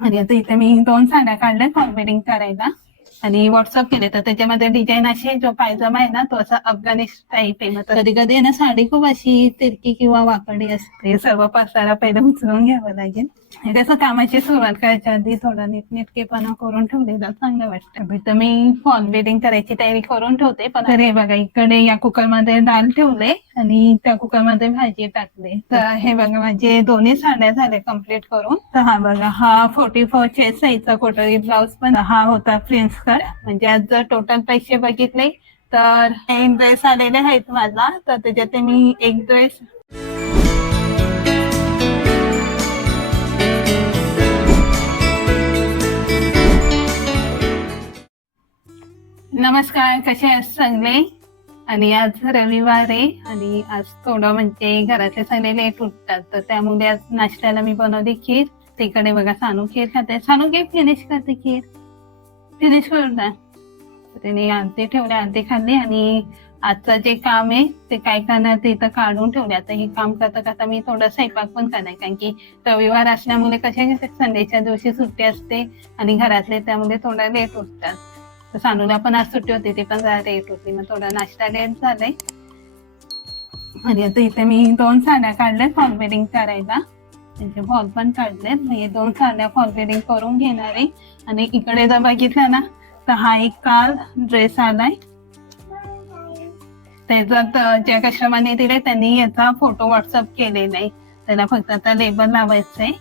आणि आता इथे मी दोन साड्या काढल्या फॉर्मेटिंग करायला. आणि व्हॉट्सअप केले तर त्याच्यामध्ये डिझाईन अशी जो पायजमा आहे ना तो असा अफगाणी टाईप आहे. मग कधी कधी ना साडी खूप अशी तिरकी किंवा वाकडी असते. सर्व पसारा पहिले उचलून घ्यावं लागेल. कसं कामाची सुरुवात करायच्या आधी थोडा नीटनेटकेपणा करून ठेवलेला चांगलं वाटतं. तर मी फॉल बेडिंग करायची तयारी करून ठेवते. पण अरे बघा इकडे या कुकरमध्ये डाळ ठेवले आणि त्या कुकरमध्ये भाजी टाकले. तर हे बघा माझे दोन्ही साड्या झाल्या कंप्लीट करून. तर हा बघा हा फोर्टी फोर चेस साईजचा कोटरी ब्लाऊज पण हा होता प्रिन्स कट म्हणजे आज जर टोटल पैसे बघितले तर एक ड्रेस आलेले आहेत माझा. तर त्याच्यात मी एक ड्रेस नमस्कार कसे आहेत सगळे? आणि आज रविवार आहे आणि आज थोडं म्हणजे घरातले सगळे लेट उठतात. तर त्यामुळे आज नाश्त्याला मी बनवली खीर. तिकडे बघा सानू खीर खाते. सानू खीर फिनिश करते खीर. फिनिश करून ना त्याने आणते ठेवले आणते खाल्ले आणि आजचं जे काम आहे ते काय करणार ते इथं काढून ठेवले. आता हे काम करता करता मी थोडं स्वयंपाक पण करणार कारण की रविवार असल्यामुळे कसे संडेच्या दिवशी सुट्टी असते आणि घरातले त्यामुळे थोडा लेट उठतात. तर सानूला पण आज सुट्टी होती ती पण जरा लेट होती. मग थोडा नाश्ता लेट झालाय. आणि आता इथे मी दोन साड्या काढल्या फॉल करायला. त्यांचे फॉल पण काढलेत. मी हे दोन साड्या फॉल बेडिंग करून घेणार आहे. आणि इकडे जर बघितलं ना तर हा एक काल ड्रेस आलाय. त्याच्यात ज्या कस्टमरने दिले त्यांनी याचा फोटो व्हॉट्सअप केलेला आहे. त्याला फक्त आता लेबल लावायचं आहे.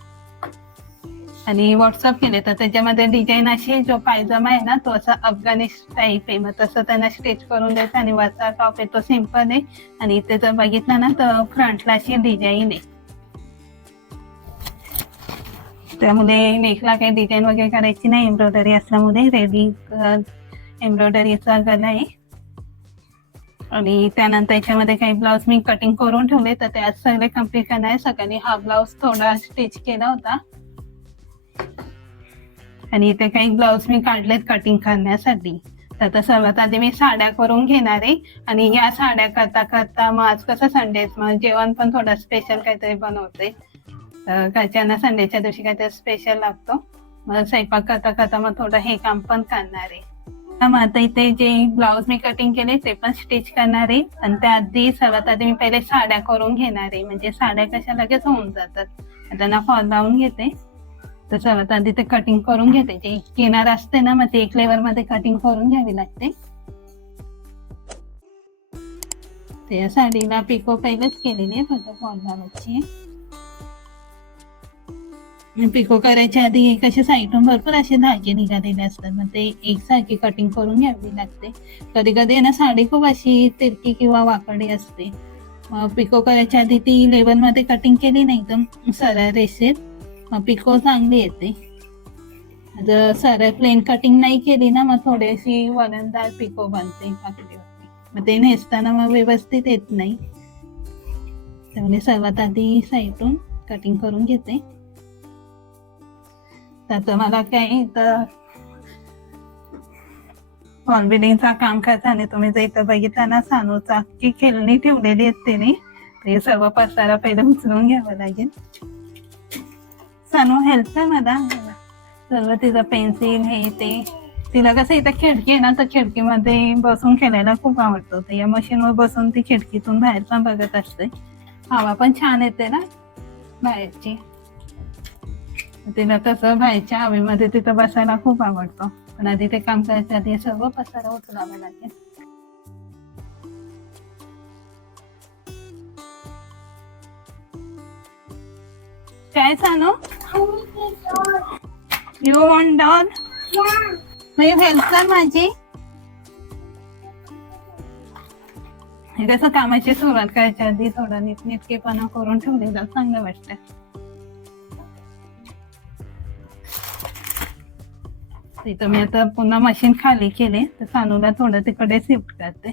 आणि व्हॉट्सअप केले. तर त्याच्यामध्ये डिझाईन अशी जो पायजमा आहे ना तो असा अफगाणी टाईप आहे. मग तसं त्यांना स्टिच करून द्यायचं आणि वरचा टॉप आहे तो सिंपल आहे. आणि इथे जर बघितलं ना तर फ्रंटला अशी डिझाईन आहे. त्यामुळे नेकला काही डिझाईन वगैरे करायची नाही. एम्ब्रॉयडरी असल्यामुळे रेडी एम्ब्रॉयडरीचा गला आहे आणि त्यानंतर याच्यामध्ये काही ब्लाऊज मी कटिंग करून ठेवले. तर ते आज सगळे कंप्लीट करणार आहे. सकाळी हा ब्लाऊज थोडा स्टिच केला होता. आणि इथे काही ब्लाऊज मी काढलेत कटिंग करण्यासाठी. तर सर्वात आधी मी साड्या करून घेणार आहे. आणि या साड्या करता करता मग आज कसं संडेच मग जेवण पण थोडं स्पेशल काहीतरी बनवते घरच्यांना संडेच्या दिवशी काहीतरी स्पेशल लागतो. मग स्वयंपाक करता करता मग थोडं हे काम पण करणार आहे. मग आता इथे जे ब्लाऊज मी कटिंग केले ते पण स्टिच करणार आहे. आणि त्याआधी सर्वात आधी मी पहिले साड्या करून घेणार आहे. म्हणजे साड्या कशा लगेच होऊन जातात. त्यांना फॉल लावून घेते. तर सर्वात आधी ते कटिंग करून घेते. जे किनार असते ना मग ते एक लेवलमध्ये कटिंग करून घ्यावी लागते. ते साडीला पिको पहिलेच केलेली आहे फक्त फॉल लावायची पिको करायच्या आधी एक असे साईडून भरपूर असे धागे निघालेले असतात. मग ते एकसारखी कटिंग करून घ्यावी लागते. कधी कधी ना साडी खूप अशी तिरकी किंवा वाकडी असते. मग पिको करायच्या आधी ती लेवलमध्ये कटिंग केली नाही एकदम सरळ रेषेत मग पिको चांगली येते. जर सरळ प्लेन कटिंग नाही केली ना मग थोडीशी वरणदार पिको बनते मग ते नेसताना मग व्यवस्थित येत नाही. त्यामुळे सर्वात आधी साईडून कटिंग करून घेते. त्याचं मला काही काय हॉल कॉन्फिडिंगचा काम करताना तुम्ही जर इथं बघितला ना सानूचा की खेळणी ठेवलेली आहेत तिने. ते सर्व पसारा पहिले उचलून घ्यावं लागेल. सानू हेल्प कर मला. सर्व तिचं पेन्सिल हे ते. तिला कसं इथं खिडकी आहे ना तर खिडकीमध्ये बसून खेळायला खूप आवडतो. तर या मशीनवर बसून ती खिडकीतून बाहेर पण बघत असते. हवा पण छान येते ना बाहेरची. तिला तसं बाहेरच्या हवेमध्ये तिथं बसायला खूप आवडतो. पण आधी ते काम करायच्या आधी सर्व पसारा उचलावे लागेल. काय सांगू यू वॉन्ट डॉल मी हेल्प कर माझी कसं कामाची सुरुवात करायच्या आधी थोडा नीटनेटकेपणा करून ठेवलेलं चांगलं वाटतं. तिथं मी आता पुन्हा मशीन खाली केले तर सानूला थोडं तिकडे शिफ्ट करते.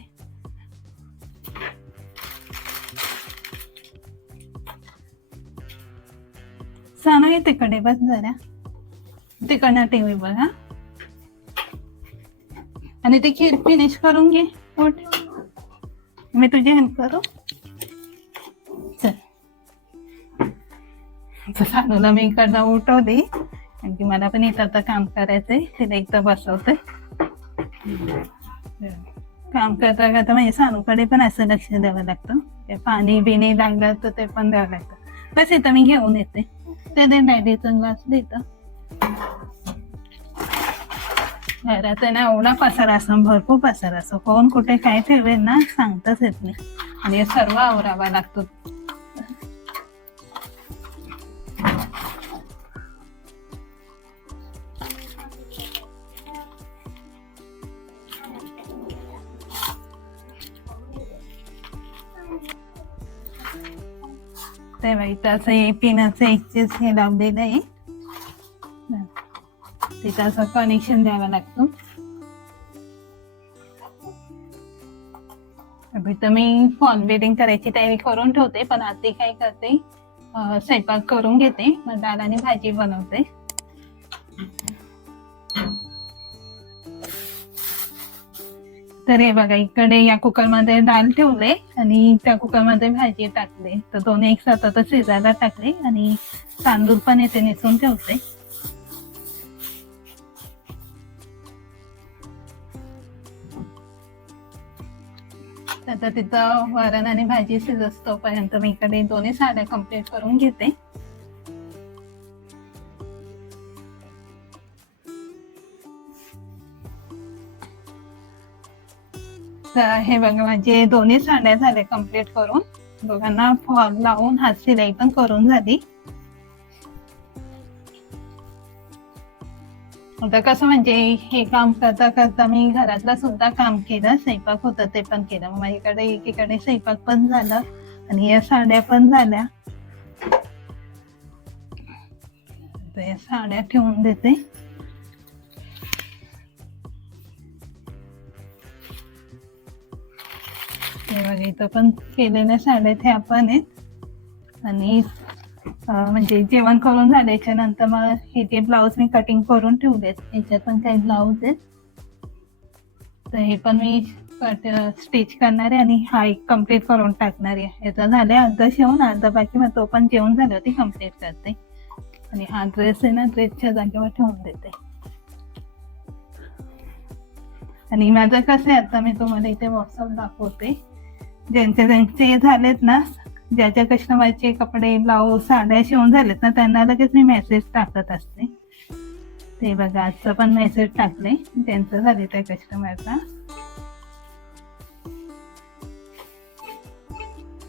सानू ये तिकडे बस जरा. तिकडनं टीव्ही बघ हा. आणि ती खीर फिनिश करून घे मी तुझी हेल्प करू? चल. सानूला मी इकडनं उठवली कारण की मला पण इथं आता काम करायचंय. तिला एकदा बसवते. काम करता करता म्हणजे सानूकडे पण असं लक्ष द्यावं लागतं. ते पाणी बिणी लागलं तर ते पण द्यावं लागतं. बस इथं मी घेऊन येते. ते दे डायरीचा ग्लास देतं घरात ना एवढा पसारा असतो भरपूर पसारा असतो कोण कुठे काय ठेवेल ना सांगताच येत नाही. आणि सर्व आवरावा लागतो. तेव्हा इथं असं हे पिण्याचं एकचेच हे लावलेलं आहे तिथं असं कनेक्शन द्यावं लागतो. तर मी फॉर्म बिडिंग करायची तयारी करून ठेवते पण आधी काय करते स्वयंपाक करून घेते. मग दादाने आणि भाजी बनवते. तर हे बघा इकडे या कुकरमध्ये डाळ ठेवले आणि त्या कुकरमध्ये भाजी टाकले. तर दोन्ही एक साथ शिजायला टाकले आणि तांदूळ पण येथे नेसून ठेवते. आता तिथं वरण आणि भाजी शिजतोपर्यंत मी इकडे दोन्ही साड्या कंप्लीट करून घेते. तर हे बघा माझे दोन्ही साड्या झाल्या कंप्लीट करून. दोघांना फॉल लावून हात सिलाई पण करून झाली. आता कसं म्हणजे हे काम करता करता मी घरातलं सुद्धा काम केलं स्वयंपाक होतं ते पण केलं. मग माझ्याकडे एकीकडे स्वयंपाक पण झालं आणि या साड्या पण झाल्या. या साड्या ठेवून देते. हे बघा इथं पण केलेल्या साड्या त्या पण आहेत. आणि म्हणजे जेवण करून झाल्याच्यानंतर मग हे जे ब्लाऊज मी कटिंग करून ठेवलेत. याच्यात पण काही ब्लाऊज आहेत. तर हे पण मी कट स्टिच करणार आहे आणि हा एक कंप्लीट करून टाकणार आहे. याचा झाले अर्धा शिवून अर्धा बाकी मग तो पण जेवण झाल्यावरती कंप्लीट करते. आणि हा ड्रेस आहे ना ड्रेसच्या जागेवर ठेवून देते. आणि माझं कसं आहे आता मी तुम्हाला इथे व्हॉट्सअप दाखवते. ज्यांचे ज्यांचे झालेत ना ज्याच्या कस्टमरचे कपडे ब्लाऊज साड्या शिवून झालेत ना त्यांना लगेच मी मेसेज टाकत असते. ते बघा आजचं पण मेसेज टाकले त्यांचं झाले त्या कस्टमरचा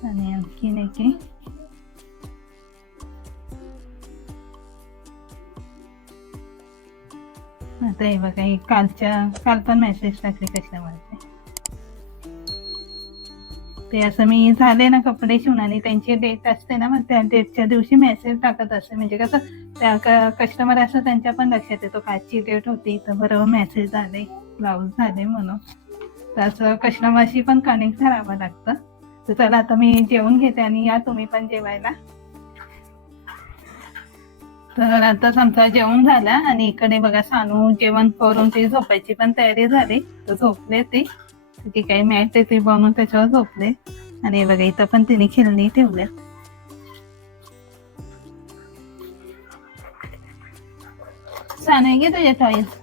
आणि आणखीन एक आता हे बघा हे कालच्या काल पण मेसेज टाकले कस्टमरचा ते असं मी झाले ना कपडे शिवून आणि त्यांची डेट असते ना मग त्या डेटच्या दिवशी मेसेज टाकत असते. म्हणजे कसं त्या कस्टमर असं त्यांच्या पण लक्षात येतो कालची डेट होती तर बरोबर मेसेज झाले ब्लाऊज झाले म्हणून. तर असं कस्टमरशी पण कनेक्ट करावं लागतं. तर चला आता मी जेवून घेते आणि या तुम्ही पण जेवायला. तर आताच आमचा जेवण झाला आणि इकडे बघा सानू जेवण करून ती झोपायची पण तयारी झाली. तर झोपले ते. ती काही मॅट आहे ती बनवून त्याच्यावर झोपले. आणि बघा इथं पण तिने खेळणी ठेवले सानू घे तुझ्या टॉईस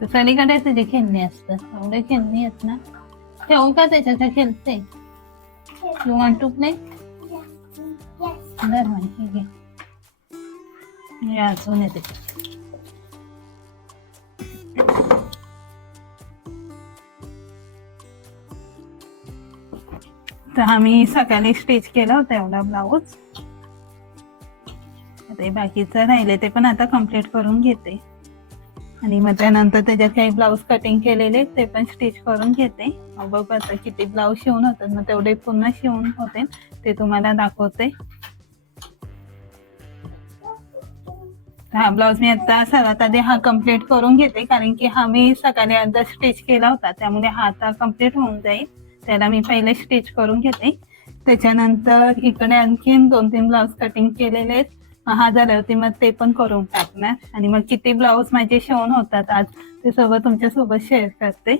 तर सगळीकडे तुझे खेळणी असतात. एवढे खेळणी आहेत ना. ठेवू का त्याच्यात खेळते यू वॉन्ट टू प्ले बरं माहिती घे. मी अजून येते. तर आम्ही सकाळी स्टिच केला होता एवढा ब्लाऊज ते बाकीचं राहिले ते पण आता कंप्लीट करून घेते. आणि मग त्यानंतर त्याच्यात काही ब्लाऊज कटिंग केलेले ते पण स्टिच करून घेते. मग बघू आता किती ब्लाऊज शिवून होतात. मग तेवढे पुन्हा शिवून होते. ते तुम्हाला दाखवते. हा ब्लाऊज मी आता सर्वात आधी हा कंप्लीट करून घेते कारण की हा मी सकाळी अर्धा स्टिच केला होता. त्यामुळे हा आता कंप्लीट होऊन जाईल. त्याला मी पहिले स्टिच करून घेते. त्याच्यानंतर इकडे आणखीन दोन तीन ब्लाऊज कटिंग केलेले आहेत. मग हा झाल्यावरती मग ते पण करून टाकणार. आणि मग किती ब्लाऊज माझे शिवून होतात आज ते सर्व तुमच्यासोबत शेअर करते.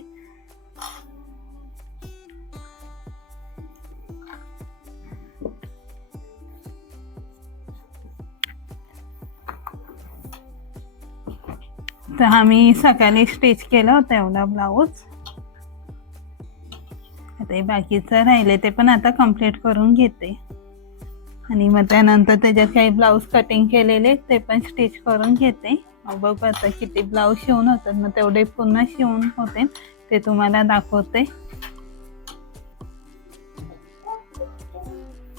तर आम्ही सकाळी स्टिच केलं होतं एवढा ब्लाऊज आता बाकीचं राहिले ते पण आता कंप्लीट करून घेते. आणि मग त्यानंतर त्याच्यात काही ब्लाऊज कटिंग केलेले ते पण स्टिच करून घेते. मग बघू आता किती ब्लाऊज शिवून होतात. मग तेवढे पुन्हा शिवून होते. ते तुम्हाला दाखवते.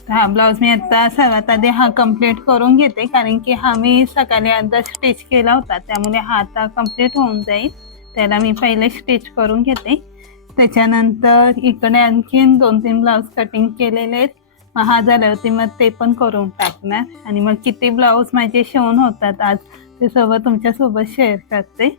हा ब्लाऊज मी आता सर्वात आधी हा कंप्लीट करून घेते. कारण की हा मी सकाळी अर्धा स्टिच केला होता. त्यामुळे हा आता कंप्लीट होऊन जाईल. त्याला मी पहिले स्टिच करून घेते. त्याच्यानंतर इकडे आणखीन दोन तीन ब्लाऊज कटिंग केलेले आहेत. मग हा झाल्यावरती मग ते पण करून टाकणार. आणि मग किती ब्लाऊज माझे शिवून होतात आज ते सर्व तुमच्यासोबत शेअर करते.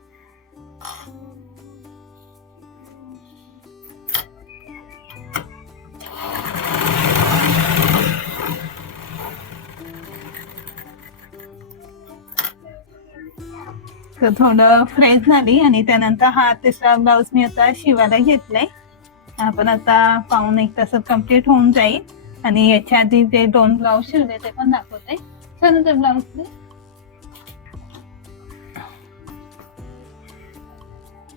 तर थोडं फ्रेश झाली आणि त्यानंतर हा तिसरा ब्लाऊज मी आता शिवायला घेतलाय. आपण आता पाऊन एक तासात कंप्लीट होऊन जाईल. आणि याच्या आधी जे दोन ब्लाऊज शिवले ते पण दाखवते. चल ब्लाऊज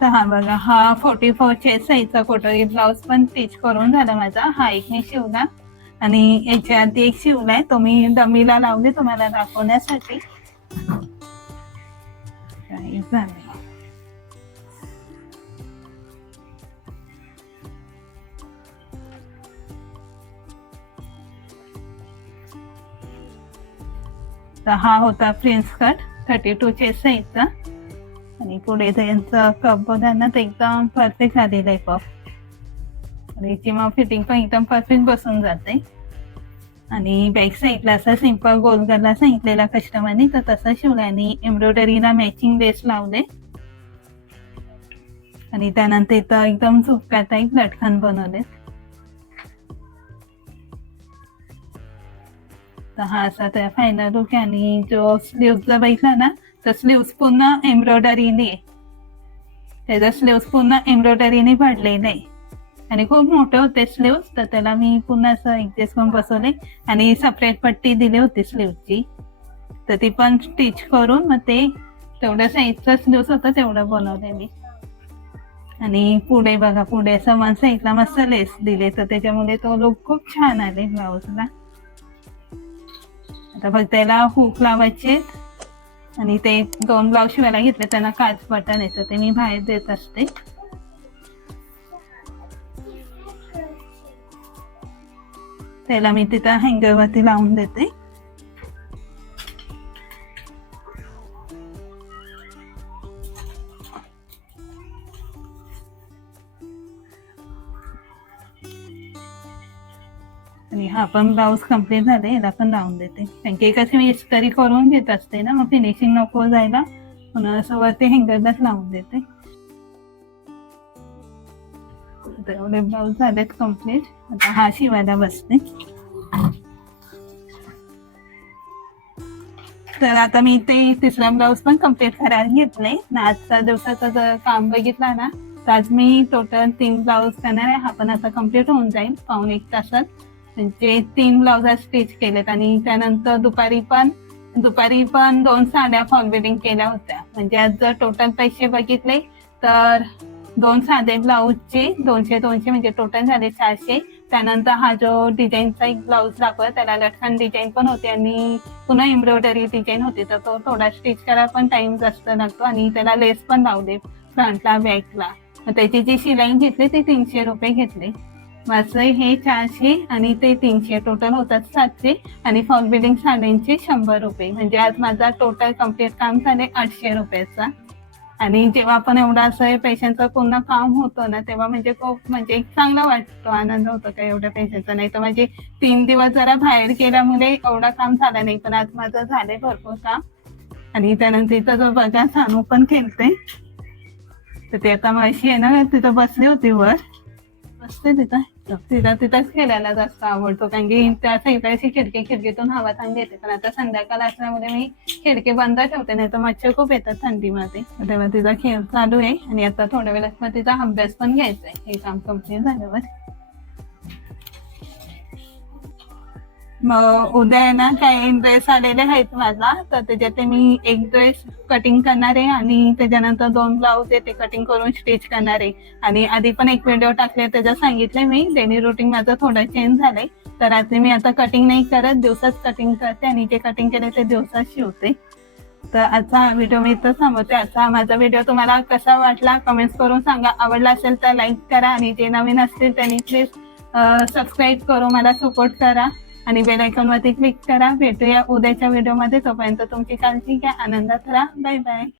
तर हा बघा हा फोर्टी फोर साईजचा कोटरी ब्लाऊज पण स्टिच करून झाला माझा. हा एक मी शिवला. आणि याच्या आधी एक शिवलाय तो मी डमीला लावले तुम्हाला दाखवण्यासाठी. काही तर हा होता प्रिन्स कट. थर्टी टू चे साईजचा आणि पुढे त्यांचं कप बघा ना तर एकदम परफेक्ट झालेलं आहे कप आणि याची मग फिटिंग पण एकदम परफेक्ट बसून जाते. आणि बॅक साईडला असा सिंपल गोल गला सांगितलेला कस्टमरने तर तसा शिवला आणि एम्ब्रॉयडरीला मॅचिंग लेस लावले. आणि त्यानंतर इथं एकदम झुपका टाईप लटकन बनवले तर हा असा त्या फायनल लुक आणि जो स्लीव्हचा बघितला ना तर स्लीव्स पूर्ण एम्ब्रॉयडरीने त्याचा स्लीव्स पूर्ण एम्ब्रॉयडरीने भरलेला. आहे आणि खूप मोठे होते स्लीव्स तर त्याला मी पुन्हा असं ऍडजस्ट करून बसवले. आणि सेपरेट पट्टी दिली होती स्लीवची तर ती पण स्टिच करून मग ते तेवढ्या साईजचा स्लीव्स होता तेवढं बनवले मी. आणि पुढे बघा पुढे समान साईडला मस्त लेस दिले. तर त्याच्यामुळे तो लुक खूप छान आले ब्लाऊजला आता फक्त त्याला हुक लावायचे आणि ते दोन ब्लाऊज शिवायला घेतले त्यांना काच बटन येतं ते मी बाहेर देत असते. त्याला मी तिथं हँगरवरती लावून देते. आणि हा पण ब्लाऊज कंप्लीट झाले याला पण लावून देते. कारण की कसे मी इस्त्री करून घेत असते ना मग फिनिशिंग नको जायला. म्हणून असं वरती हँगरलाच लावून देते. आता एवढे ब्लाऊज झालेत कंप्लीट आता हा शिवायला बसते. तर आता मी ते तिसरा ब्लाऊज पण कंप्लीट करायला घेतले आजच्या दिवसाचं जर काम बघितलं ना तर आज मी टोटल तीन ब्लाऊज करणार आहे. हा पण आता कंप्लीट होऊन जाईल पाऊन एक तासात. म्हणजे तीन ब्लाऊज स्टिच केलेत आणि त्यानंतर दुपारी पण दुपारी पण दोन साड्या फॉलबिडिंग केल्या होत्या. म्हणजे आज जर टोटल पैसे बघितले तर दोन साधे ब्लाऊजचे दोनशे दोनशे म्हणजे टोटल झाले चारशे त्यानंतर हा जो डिझाईनचा एक ब्लाऊज दाखवला त्याला लटकन डिझाईन पण होते आणि पुन्हा एम्ब्रॉयडरी डिझाईन होती. तर तो थोडा स्टिच करायला पण टाइम जास्त लागतो आणि त्याला लेस पण लावले फ्रंटला बॅकला त्याची जी शिलाई घेतली ती तीनशे रुपये घेतले. माझं हे चारशे आणि ते तीनशे. टोटल होतात सातशे आणि फॉल बिल्डिंग साड्यांचे शंभर रुपये. म्हणजे आज माझा टोटल कंप्लीट काम झाले आठशे रुपयाचा. आणि जेव्हा आपण एवढा असं पेशंटचं पूर्ण काम होतं ना तेव्हा म्हणजे खूप म्हणजे एक चांगला वाटतो आनंद होतो का एवढ्या पेशंटचा नाही तर म्हणजे तीन दिवस जरा बाहेर गेल्यामुळे एवढं काम झालं नाही पण आज माझं झालंय भरपूर काम. आणि त्यानंतर तिथं जो बघा सानू पण खेळते. तर ते आता माशी आहे ना तिथं बसली होती वर. बसते तिथं. तिथं तिथंच खेळायला जास्त आवडतो. कारण की त्या साईडला खिडकी खिडकीतून हवा चांगली येते. पण आता संध्याकाळ असल्यामुळे मी खिडकी बंद ठेवते नाही तर मच्छर खूप येतात थंडीमध्ये. तेव्हा तिचा खेळ चालू आहे. आणि आता थोड्या वेळात मग तिचा अभ्यास पण घ्यायचा आहे. हे काम कंप्लीट झाल्यावर. मग उद्या आहे ना काही ड्रेस आलेले आहेत माझा तर त्याच्यात मी एक ड्रेस कटिंग करणार आहे आणि त्याच्यानंतर दोन ब्लाऊज आहे ते कटिंग करून स्टिच करणार आहे. आणि आधी पण एक व्हिडिओ टाकले त्याच्यात सांगितले मी. डेली रुटीन माझं थोडं चेंज झालंय. तर रात्री मी आता कटिंग नाही करत दिवसाच कटिंग करते आणि जे कटिंग केले ते दिवसात शिवते. तर आजचा व्हिडिओ मी इथं थांबवते. आजचा माझा व्हिडिओ तुम्हाला कसा वाटला कमेंट्स करून सांगा. आवडला असेल तर लाईक करा आणि जे नवीन असतील त्यांनी प्लीज सबस्क्राईब करू मला सपोर्ट करा. आणि बेल वरती क्लिक करा. भेटूया उद्याच्या व्हिडिओमध्ये तोपर्यंत तुमची काळजी घ्या. आनंदात राहा. Bye bye